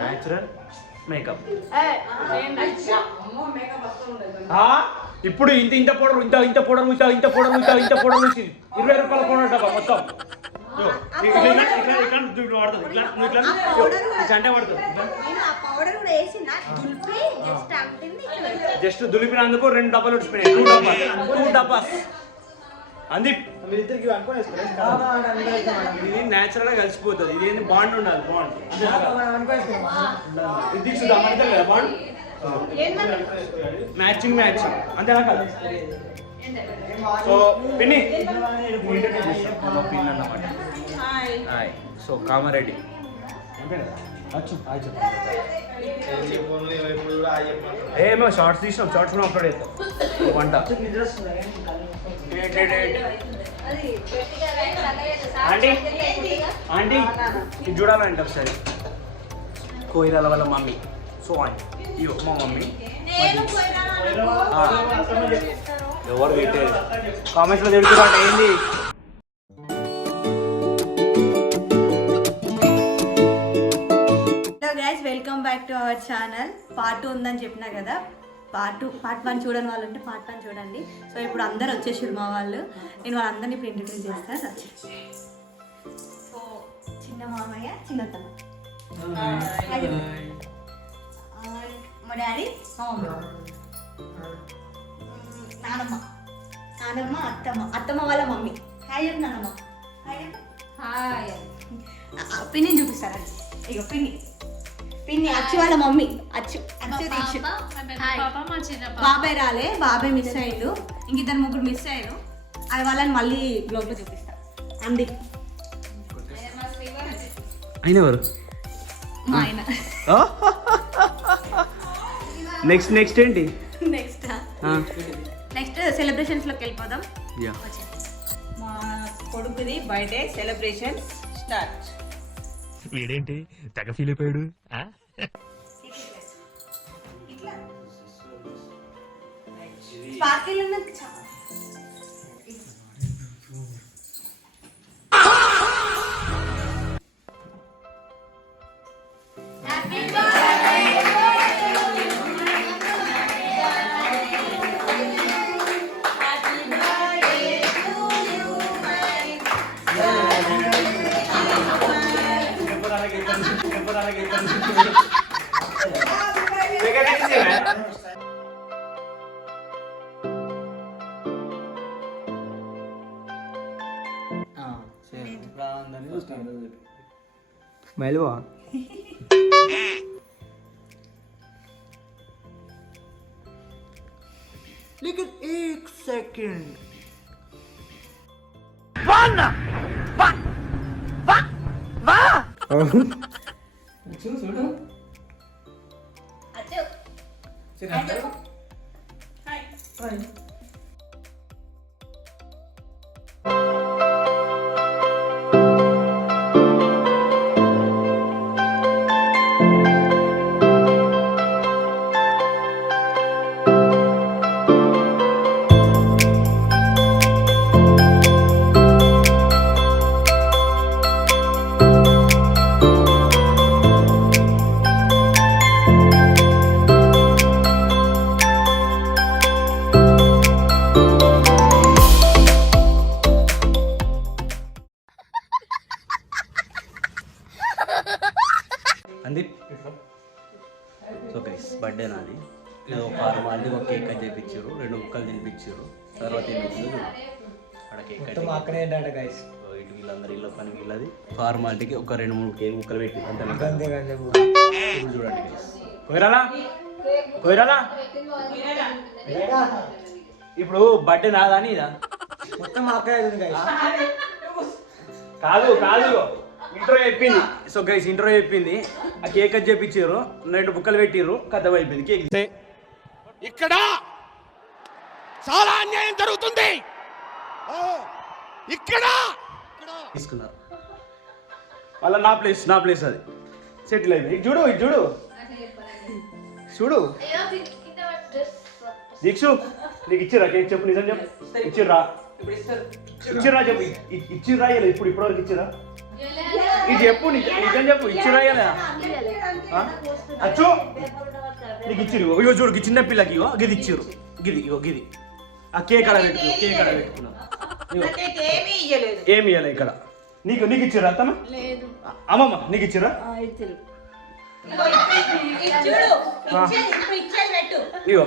Natural makeup. ఇప్పుడు ఇంత powder ఇంత పౌడర్ ఇంత పౌడర్ వచ్చి 20 రూపాయల పౌడర్ డబ్బా మొత్తం. జస్ట్ దులిపినందుకు 2 డబ్బాలు వచ్చిపోయినాయి. 2 డబ్బాస్ అంది. ఇది న్యాచురల్ గా కలిసిపోతుంది. ఇది ఏంది బాండ్ ఉండాలి. బాండ్ ఇది కదా బాండ్ మ్యాచింగ్ అంతేనా కాదు. సో పిన్ని పిన్ అన్నమాట. సో కామారెడ్డి ఏమో షార్ట్స్ తీసినాం. షార్ట్స్ కూడా అప్లోడ్ చేస్తాం. వంట ఆంటీ ఆంటీ ఇది చూడాలంటే ఒకసారి. కోయిరాల వాళ్ళ మమ్మీ. సో ఇయో మా మమ్మీ. ఎవరు పెట్టేది కామెంట్స్లో తిడుతున్నట్టు ఏంది. Welcome back to our channel. Part 2 ఉందని చెప్పినా కదా. పార్ట్ 1 చూడని వాళ్ళు ఉంటే పార్ట్ 1 చూడండి. సో ఇప్పుడు అందరు వచ్చేసారు మా వాళ్ళు. నేను వాళ్ళందరినీ ఇప్పుడు ఇంట్రడ్యూస్ చేస్తాను. సో చిన్న మామయ్య, చిన్నతమ్మ, మా డాడీ, మా మమ్మీ, నానమ్మ, అత్తమ్మ వాళ్ళ మమ్మీ. హాయ్ చెప్పు నానమ్మ. హాయ్. పిన్ని చూపిస్తారండి. ఇక పిన్ని అచ్చు వాళ్ళ మమ్మీ. అచ్చు బాబాయ్ రాలే. బాబాయ్ మిస్ అయ్యాడు. ఇంక 2-3 మిస్ అయ్యారు. అది వాళ్ళని మళ్ళీ బ్లాగ్ లో చూపిస్తారు. అంది అయిన ఎవరు? మా ఆయన. నెక్స్ట్ ఏంటి? నెక్స్ట్ సెలబ్రేషన్స్ లోకి వెళ్ళిపోదాం. మా కొడుకుది బర్త్డే సెలబ్రేషన్ స్టార్ట్. వీడేంటి తెగ ఫీల్ అయిపోయాడు. స్పార్కిల్ స్మైల్వా लेकिन 1 सेकंड సో గైస్ బర్త్డే నాది. ఏదో ఫార్మాలిటీ ఒక కేక్ అని చేయించారు. 2 ముక్కలు తినిపించారు. తర్వాత ఏమైందో అక్కడ కేక్ అక్కడే గైస్. ఇటు వీళ్ళందరూ ఇల్లు పని వీళ్ళది ఫార్మాలిటీకి ఒక 2-3 కేక్ ముక్కలు పెట్టి అంతే. చూడండి గైస్. కోయిరాలా ఇప్పుడు బర్త్డే నాదా అని ఇదా మొత్తం కాదు ఇంట్రో చెప్పింది. సో గైస్ ఇంట్రో చెప్పింది. ఆ కేక్ అది చేపించారు. 2 బుక్కలు పెట్టిర్రు. కథ అయిపోయింది. కేక్ ఇక్కడ చాలా అన్యాయం జరుగుతుంది. ఇక్కడ తీసుకున్నారు వాళ్ళ నా ప్లేస్ అది సెటిల్ అయింది. ఇది చూడు దీక్షు నీకు ఇచ్చిర్రా కేక్? చెప్పు, నిజం చెప్పు. ఇచ్చిర్రా చెప్పు. ఇచ్చిర్రా ఇప్పటివరకు ఇచ్చిర్రా? ఇది చెప్పు, నిజం చెప్పు, ఇచ్చిరా కదా అచ్చు నీకు ఇచ్చిరు. ఇగో చూడు చిన్న పిల్లకి ఇగో గిది ఇచ్చిరు, గిది ఇగో గిది ఆ కేక్ అలా పెట్టుకో, కేక్ అలా పెట్టుకున్నావు. ఏమి ఇవ్వలే ఇక్కడ నీకు ఇచ్చిరా అత్తమ్మ? అమ్మమ్మ నీకు ఇచ్చిరా? ఇగో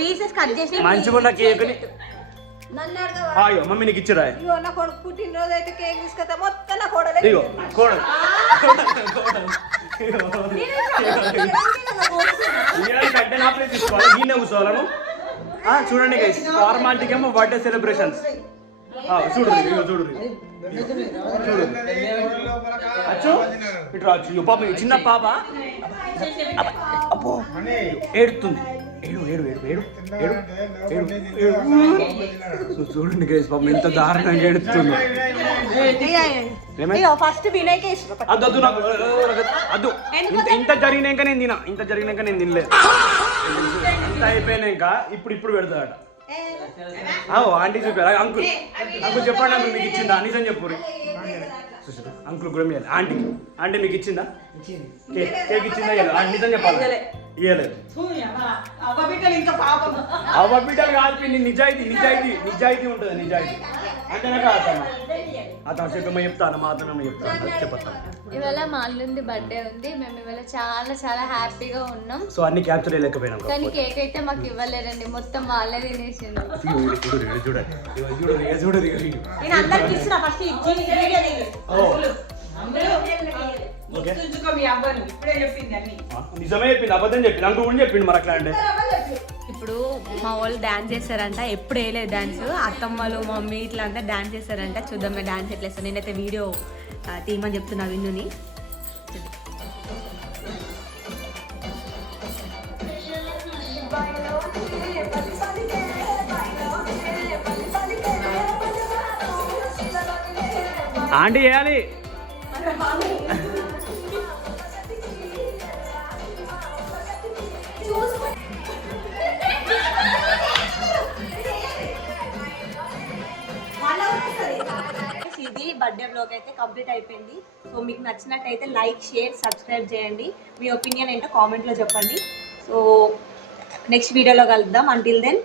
పీసెస్ కట్ చేసి మంచిగా ఉన్న కేక్ని అయ్యో మమ్మీ నీకు ఇచ్చిరా? నా కొడుకు పుట్టినరోజు అయితే కేక్ తీసుకొస్తా మొత్తం నా కోడలే. ఇగో కోడలు అంటే నా ప్లేస్ తీసుకోవాలి, నేనే కూర్చోవాలను. చూడండి గైస్, ఫార్మాలిటీకి ఏమో బర్త్డే సెలబ్రేషన్స్. చూడు ఇగో చూడు చూడు అచ్చు ఇటు రాచ్చు. ఇగో పాప చిన్న పాప అబ్బో ఏడుతుంది. చూడండి గైస్ పాపం ఎంత దారుణంగా ఏడుతుంది. ఫస్ట్ వినయ్కే అద్దు నాకు అద్దు. ఇంత జరిగినాక నేను తినలేదు. ఇంత అయిపోయినాక ఇప్పుడు పెడతాడట. ఆంటీ చెప్పారు. అంకుల్ చెప్పండి అంకుల్ మీకు ఇచ్చిందా? నిజం చెప్పు. అంకుల్ కూడా మీ ఆంటీ మీకు ఇచ్చిందా? కేక్ ఇచ్చిందా? నిజం చెప్పాలి. ఇవ్వలేదు. అవ్వ బిడ్డలు కాదు, నిజాయితీ ఉంటుంది. నిజాయితీ అంటే నాకు అతను చెప్పి చెప్తాను మాత్రమే చెప్తాను. ఇవాళ మా అల్లుంది బర్త్డే ఉంది. మేము ఇవాళ చాలా చాలా హ్యాపీగా ఉన్నాం. సో అన్ని క్యాప్చర్ చేయలేకపోయినాం. కానీ కేక్ అయితే మాకు ఇవ్వలేరండి, మొత్తం వాళ్ళే తినేసిండు. నిజమే చెప్పింది, అబద్ధం చెప్పింది. అంకుల్ కూడా చెప్పిండు మరి అట్లా అంటే. ఇప్పుడు మా వాళ్ళు డాన్స్ చేస్తారంట. ఎప్పుడు వేయలేదు డాన్స్. అత్తమ్మలు మమ్మీ ఇట్లా అంతా డాన్స్ చేస్తారంట. చూద్దాం మేము డాన్స్ ఎట్లా వేస్తాను. నేనైతే వీడియో తీయమని చెప్తున్నా విన్నుని. ఆంటీ చేయాలి. ఇది బర్త్డే బ్లాగ్ అయితే కంప్లీట్ అయిపోయింది. సో మీకు నచ్చినట్టయితే లైక్, షేర్, సబ్స్క్రైబ్ చేయండి. మీ ఒపీనియన్ ఏంటో కామెంట్లో చెప్పండి. సో నెక్స్ట్ వీడియోలో కలుద్దాం. Until then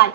bye.